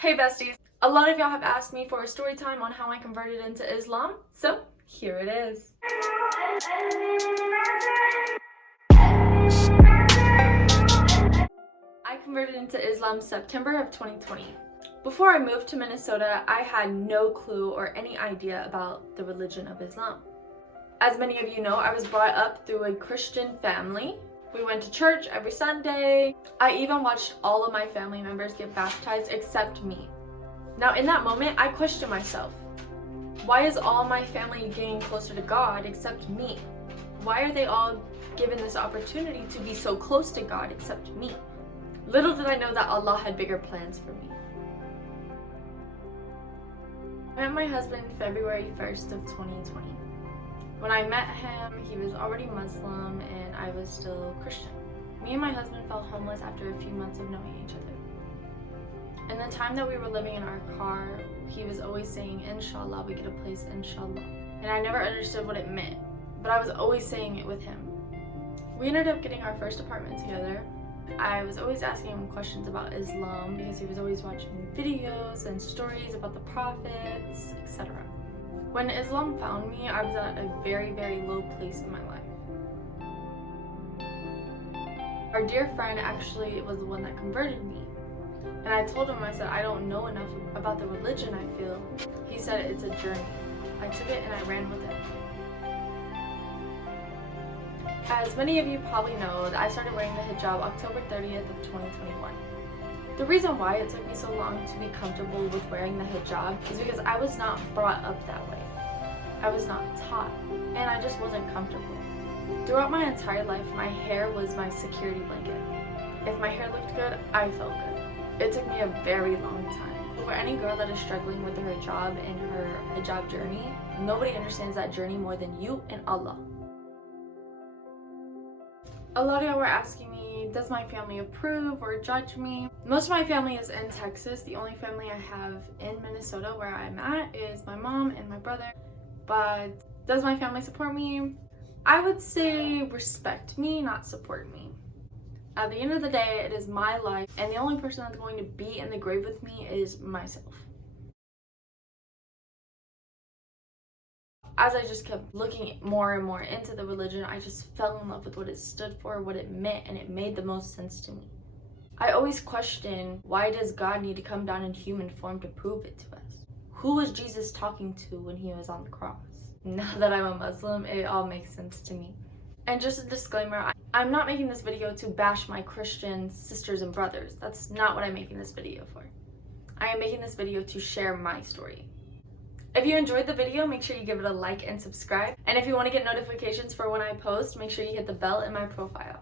Hey besties! A lot of y'all have asked me for a story time on how I converted into Islam, so here it is. I converted into Islam September of 2020. Before I moved to Minnesota, I had no clue or any idea about the religion of Islam. As many of you know, I was brought up through a Christian family. We went to church every Sunday. I even watched all of my family members get baptized except me. Now in that moment, I questioned myself. Why is all my family getting closer to God except me? Why are they all given this opportunity to be so close to God except me? Little did I know that Allah had bigger plans for me. I met my husband February 1st of 2020. When I met him, he was already Muslim and I was still Christian. Me and my husband fell homeless after a few months of knowing each other. In the time that we were living in our car, he was always saying, Inshallah, we get a place, Inshallah. And I never understood what it meant, but I was always saying it with him. We ended up getting our first apartment together. I was always asking him questions about Islam because he was always watching videos and stories about the prophets, etc. When Islam found me, I was at a very, very low place in my life. Our dear friend actually was the one that converted me. And I told him, I said, I don't know enough about the religion, I feel. He said, it's a journey. I took it and I ran with it. As many of you probably know, I started wearing the hijab October 30th of 2021. The reason why it took me so long to be comfortable with wearing the hijab is because I was not brought up that way. I was not taught, and I just wasn't comfortable. Throughout my entire life, my hair was my security blanket. If my hair looked good, I felt good. It took me a very long time. For any girl that is struggling with her hijab and her hijab journey, nobody understands that journey more than you and Allah. A lot of y'all were asking me, does my family approve or judge me? Most of my family is in Texas. The only family I have in Minnesota where I'm at is my mom and my brother. But does my family support me? I would say respect me, not support me. At the end of the day, it is my life, and the only person that's going to be in the grave with me is myself. As I just kept looking more and more into the religion, I just fell in love with what it stood for, what it meant, and it made the most sense to me. I always question, why does God need to come down in human form to prove it to us? Who was Jesus talking to when he was on the cross? Now that I'm a Muslim, it all makes sense to me. And just a disclaimer, I'm not making this video to bash my Christian sisters and brothers. That's not what I'm making this video for. I am making this video to share my story. If you enjoyed the video, make sure you give it a like and subscribe. And if you want to get notifications for when I post, make sure you hit the bell in my profile.